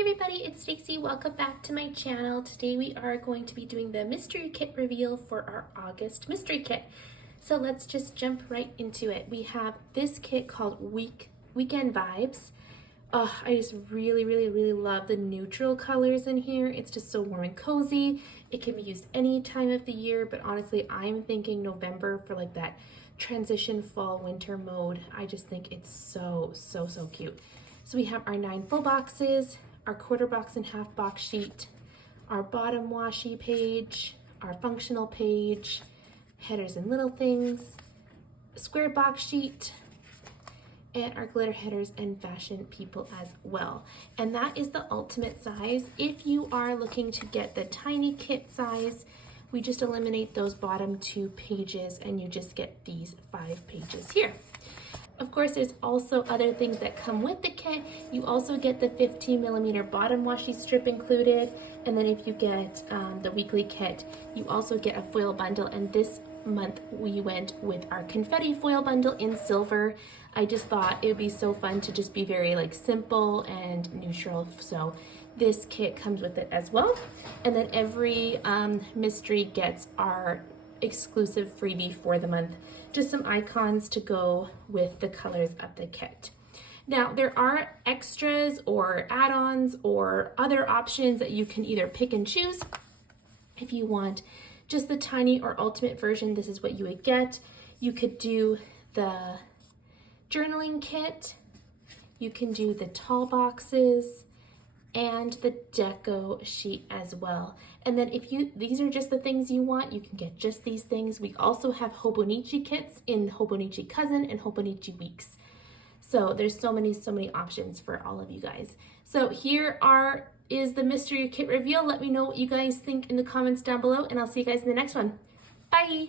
Hey everybody, it's Stacy. Welcome back to my channel. Today we are going to be doing the mystery kit reveal for our August mystery kit. So let's just jump right into it. We have this kit called Weekend Vibes. I just really love the neutral colors in here. It's just so warm and cozy. It can be used any time of the year, but honestly, I'm thinking November for like that transition fall winter mode. I just think it's so cute. So we have our 9 full boxes, our quarter box and half box sheet, our bottom washi page, our functional page, headers and little things, square box sheet, and our glitter headers and fashion people as well. And that is the ultimate size. If you are looking to get the tiny kit size, we just eliminate those bottom 2 pages and you just get these 5 pages here. Of course, there's also other things that come with the kit. You also get the 15mm bottom washi strip included. And then if you get the weekly kit, you also get a foil bundle. And this month we went with our confetti foil bundle in silver. I just thought it would be so fun to just be very like simple and neutral. So this kit comes with it as well. And then every mystery gets our exclusive freebie for the month, just some icons to go with the colors of the kit. Now there are extras or add-ons or other options that you can either pick and choose. If you want just the tiny or ultimate version, this is what you would get. You could do the journaling kit, you can do the tall boxes, and the deco sheet as well. And then if these are just the things you want, you can get just these things. We also have Hobonichi kits in Hobonichi Cousin and Hobonichi Weeks. So there's so many options for all of you guys. So here is the mystery kit reveal. Let me know what you guys think in the comments down below, and I'll see you guys in the next one. Bye!